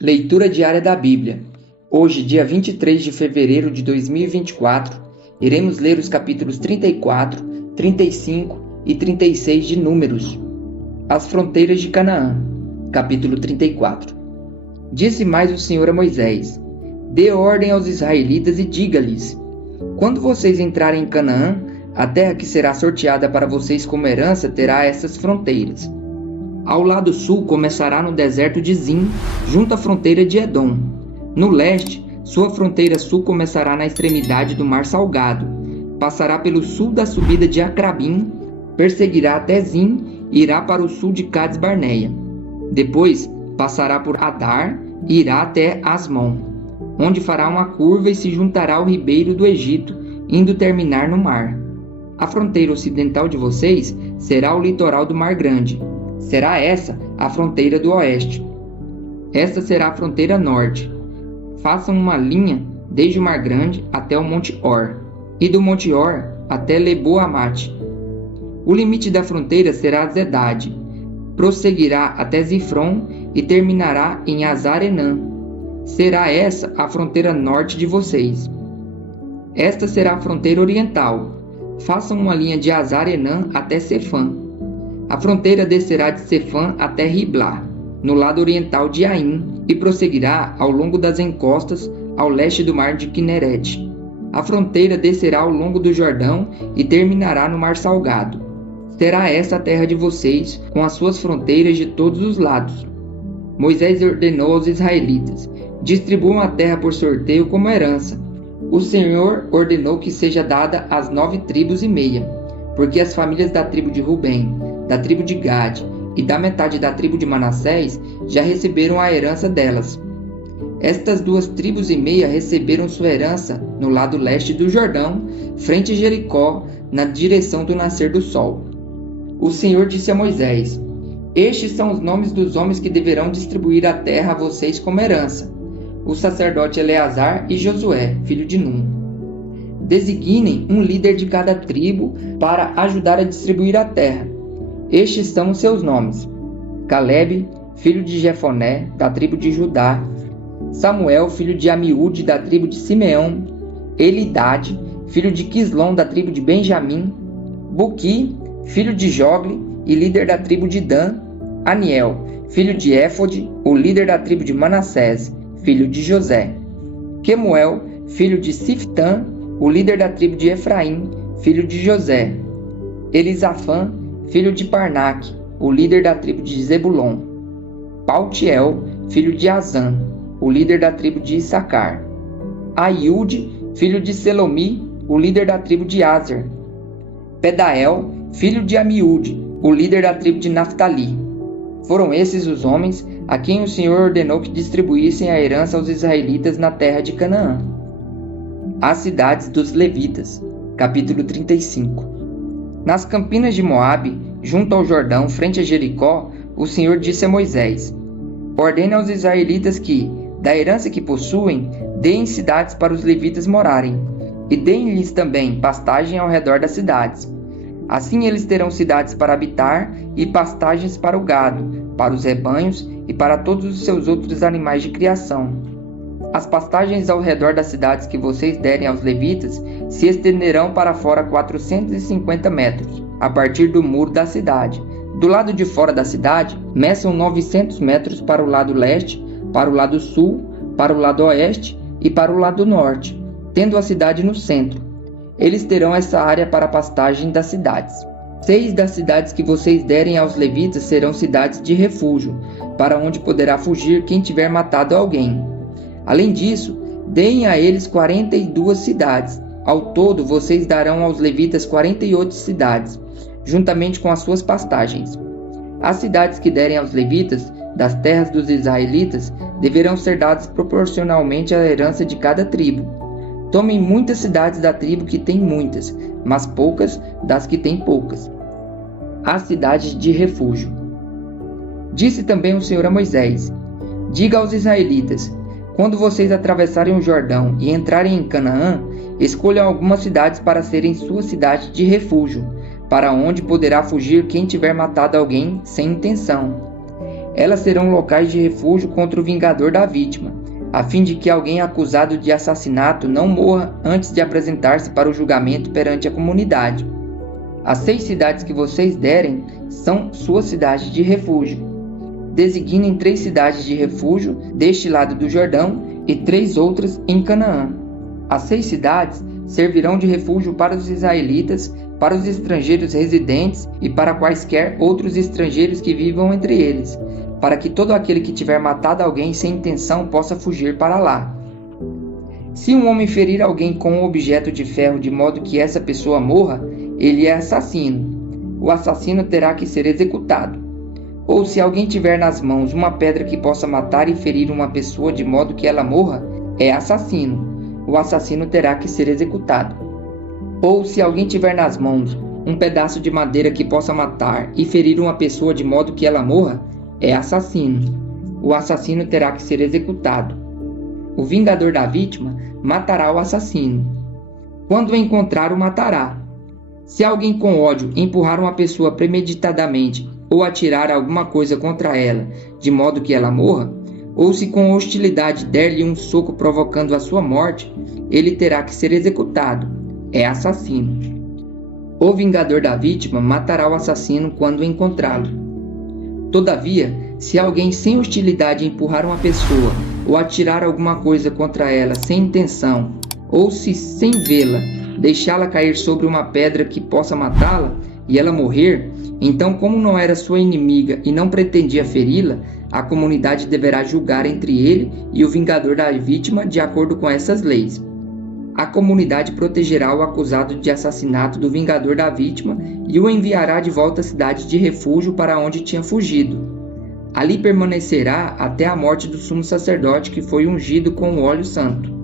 Leitura diária da Bíblia. Hoje, dia 23 de fevereiro de 2024, iremos ler os capítulos 34, 35 e 36 de Números. As fronteiras de Canaã. Capítulo 34. Disse mais o Senhor a Moisés: Dê ordem aos israelitas e diga-lhes: Quando vocês entrarem em Canaã, a terra que será sorteada para vocês como herança terá essas fronteiras. Ao lado sul começará no deserto de Zin, junto à fronteira de Edom. No leste, sua fronteira sul começará na extremidade do Mar Salgado. Passará pelo sul da subida de Acrabim, perseguirá até Zin e irá para o sul de Cades Barneia. Depois, passará por Adar e irá até Asmon, onde fará uma curva e se juntará ao ribeiro do Egito, indo terminar no mar. A fronteira ocidental de vocês será o litoral do Mar Grande. Será essa a fronteira do oeste. Esta será a fronteira norte. Façam uma linha desde o Mar Grande até o Monte Or, e do Monte Or até Lebo-Amate. O limite da fronteira será Zedade. Prosseguirá até Zifron e terminará em Hazar-Enã. Será essa a fronteira norte de vocês. Esta será a fronteira oriental. Façam uma linha de Hazar-Enã até Sefã. A fronteira descerá de Sefã até Riblá, no lado oriental de Aim, e prosseguirá ao longo das encostas ao leste do mar de Quinerete. A fronteira descerá ao longo do Jordão e terminará no Mar Salgado. Será essa a terra de vocês, com as suas fronteiras de todos os lados. Moisés ordenou aos israelitas: distribuam a terra por sorteio como herança. O Senhor ordenou que seja dada às 9 tribos e meia, porque as famílias da tribo de Rubem, da tribo de Gade e da metade da tribo de Manassés já receberam a herança delas. Estas 2 tribos e meia receberam sua herança no lado leste do Jordão, frente a Jericó, na direção do nascer do sol. O Senhor disse a Moisés: Estes são os nomes dos homens que deverão distribuir a terra a vocês como herança: o sacerdote Eleazar e Josué, filho de Num. Designem um líder de cada tribo para ajudar a distribuir a terra. Estes são os seus nomes: Caleb, filho de Jefoné, da tribo de Judá; Samuel, filho de Amiúde, da tribo de Simeão; Elidade, filho de Quislom, da tribo de Benjamim; Buqui, filho de Jogle e líder da tribo de Dan; Aniel, filho de Éfode, o líder da tribo de Manassés, filho de José; Quemuel, filho de Siftã, o líder da tribo de Efraim, filho de José; Elisafã, filho de Parnaque, o líder da tribo de Zebulon; Paltiel, filho de Azã, o líder da tribo de Issacar; Aiúde, filho de Selomi, o líder da tribo de Aser; Pedael, filho de Amiúde, o líder da tribo de Naftali. Foram esses os homens a quem o Senhor ordenou que distribuíssem a herança aos israelitas na terra de Canaã. As cidades dos levitas. Capítulo 35. Nas campinas de Moabe, junto ao Jordão, frente a Jericó, o Senhor disse a Moisés: Ordene aos israelitas que, da herança que possuem, deem cidades para os levitas morarem, e deem-lhes também pastagem ao redor das cidades. Assim eles terão cidades para habitar e pastagens para o gado, para os rebanhos e para todos os seus outros animais de criação. As pastagens ao redor das cidades que vocês derem aos levitas se estenderão para fora 450 metros, a partir do muro da cidade. Do lado de fora da cidade, meçam 900 metros para o lado leste, para o lado sul, para o lado oeste e para o lado norte, tendo a cidade no centro. Eles terão essa área para a pastagem das cidades. 6 das cidades que vocês derem aos levitas serão cidades de refúgio, para onde poderá fugir quem tiver matado alguém. Além disso, deem a eles 42 cidades. Ao todo, vocês darão aos levitas 48 cidades, juntamente com as suas pastagens. As cidades que derem aos levitas, das terras dos israelitas, deverão ser dadas proporcionalmente à herança de cada tribo. Tomem muitas cidades da tribo que tem muitas, mas poucas das que têm poucas. As cidades de refúgio. Disse também o Senhor a Moisés: Diga aos israelitas: Quando vocês atravessarem o Jordão e entrarem em Canaã, escolham algumas cidades para serem sua cidade de refúgio, para onde poderá fugir quem tiver matado alguém sem intenção. Elas serão locais de refúgio contra o vingador da vítima, a fim de que alguém acusado de assassinato não morra antes de apresentar-se para o julgamento perante a comunidade. As 6 cidades que vocês derem são suas cidades de refúgio. Designem 3 cidades de refúgio deste lado do Jordão e 3 outras em Canaã. As 6 cidades servirão de refúgio para os israelitas, para os estrangeiros residentes e para quaisquer outros estrangeiros que vivam entre eles, para que todo aquele que tiver matado alguém sem intenção possa fugir para lá. Se um homem ferir alguém com um objeto de ferro de modo que essa pessoa morra, ele é assassino. O assassino terá que ser executado. Ou se alguém tiver nas mãos uma pedra que possa matar e ferir uma pessoa de modo que ela morra, é assassino. O assassino terá que ser executado. Ou se alguém tiver nas mãos um pedaço de madeira que possa matar e ferir uma pessoa de modo que ela morra, é assassino. O assassino terá que ser executado. O vingador da vítima matará o assassino. Quando o encontrar, o matará. Se alguém com ódio empurrar uma pessoa premeditadamente ou atirar alguma coisa contra ela, de modo que ela morra, ou se com hostilidade der-lhe um soco provocando a sua morte, ele terá que ser executado. É assassino. O vingador da vítima matará o assassino quando encontrá-lo. Todavia, se alguém sem hostilidade empurrar uma pessoa ou atirar alguma coisa contra ela sem intenção, ou se sem vê-la deixá-la cair sobre uma pedra que possa matá-la e ela morrer, então, como não era sua inimiga e não pretendia feri-la, a comunidade deverá julgar entre ele e o vingador da vítima de acordo com essas leis. A comunidade protegerá o acusado de assassinato do vingador da vítima e o enviará de volta à cidade de refúgio para onde tinha fugido. Ali permanecerá até a morte do sumo sacerdote que foi ungido com o óleo santo.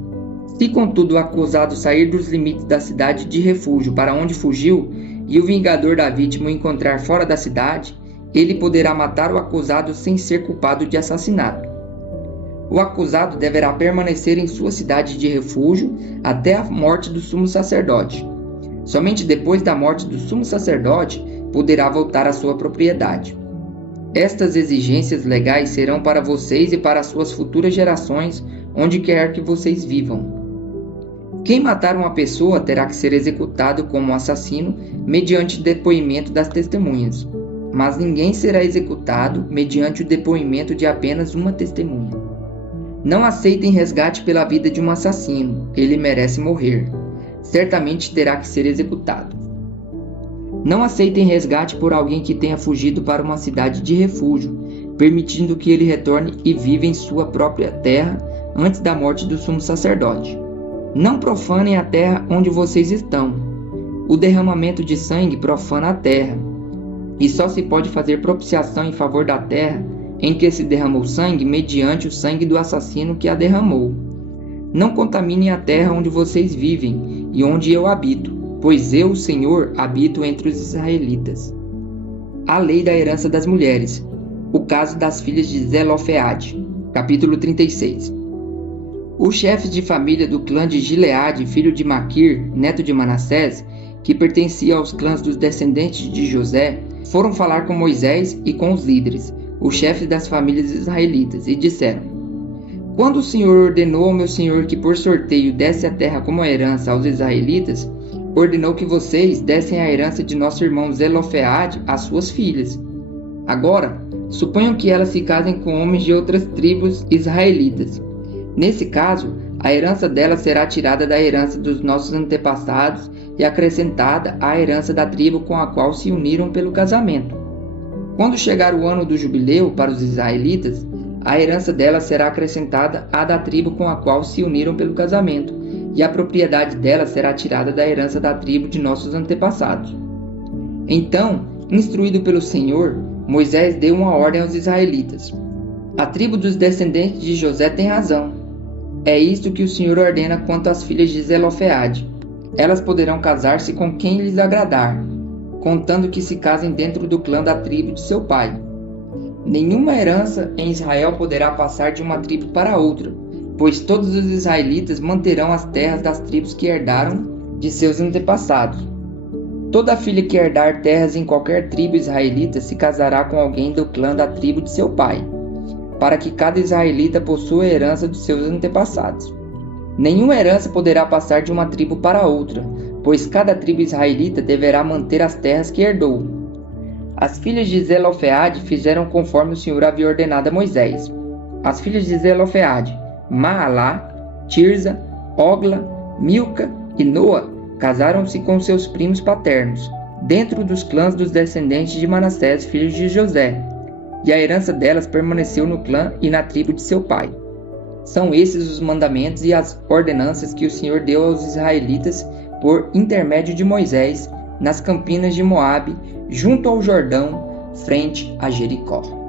Se, contudo, o acusado sair dos limites da cidade de refúgio para onde fugiu e o vingador da vítima o encontrar fora da cidade, ele poderá matar o acusado sem ser culpado de assassinato. O acusado deverá permanecer em sua cidade de refúgio até a morte do sumo sacerdote. Somente depois da morte do sumo sacerdote poderá voltar à sua propriedade. Estas exigências legais serão para vocês e para suas futuras gerações, onde quer que vocês vivam. Quem matar uma pessoa terá que ser executado como assassino mediante depoimento das testemunhas, mas ninguém será executado mediante o depoimento de apenas uma testemunha. Não aceitem resgate pela vida de um assassino, ele merece morrer. Certamente terá que ser executado. Não aceitem resgate por alguém que tenha fugido para uma cidade de refúgio, permitindo que ele retorne e viva em sua própria terra antes da morte do sumo sacerdote. Não profanem a terra onde vocês estão. O derramamento de sangue profana a terra, e só se pode fazer propiciação em favor da terra em que se derramou sangue mediante o sangue do assassino que a derramou. Não contaminem a terra onde vocês vivem e onde eu habito, pois eu, o Senhor, habito entre os israelitas. A lei da herança das mulheres. O caso das filhas de Zelofeade. Capítulo 36. Os chefes de família do clã de Gileade, filho de Maquir, neto de Manassés, que pertencia aos clãs dos descendentes de José, foram falar com Moisés e com os líderes, os chefes das famílias israelitas, e disseram: Quando o Senhor ordenou ao meu senhor que por sorteio desse a terra como herança aos israelitas, ordenou que vocês dessem a herança de nosso irmão Zelofeade às suas filhas. Agora, suponham que elas se casem com homens de outras tribos israelitas. Nesse caso, a herança delas será tirada da herança dos nossos antepassados e acrescentada à herança da tribo com a qual se uniram pelo casamento. Quando chegar o ano do jubileu para os israelitas, a herança delas será acrescentada à da tribo com a qual se uniram pelo casamento, e a propriedade delas será tirada da herança da tribo de nossos antepassados. Então, instruído pelo Senhor, Moisés deu uma ordem aos israelitas: A tribo dos descendentes de José tem razão. É isto que o Senhor ordena quanto às filhas de Zelofeade. Elas poderão casar-se com quem lhes agradar, contando que se casem dentro do clã da tribo de seu pai. Nenhuma herança em Israel poderá passar de uma tribo para outra, pois todos os israelitas manterão as terras das tribos que herdaram de seus antepassados. Toda filha que herdar terras em qualquer tribo israelita se casará com alguém do clã da tribo de seu pai, para que cada israelita possua a herança dos seus antepassados. Nenhuma herança poderá passar de uma tribo para outra, pois cada tribo israelita deverá manter as terras que herdou. As filhas de Zelofeade fizeram conforme o Senhor havia ordenado a Moisés. As filhas de Zelofeade, Maalá, Tirza, Ogla, Milca e Noa, casaram-se com seus primos paternos, dentro dos clãs dos descendentes de Manassés, filhos de José, e a herança delas permaneceu no clã e na tribo de seu pai. São esses os mandamentos e as ordenanças que o Senhor deu aos israelitas por intermédio de Moisés, nas campinas de Moabe, junto ao Jordão, frente a Jericó.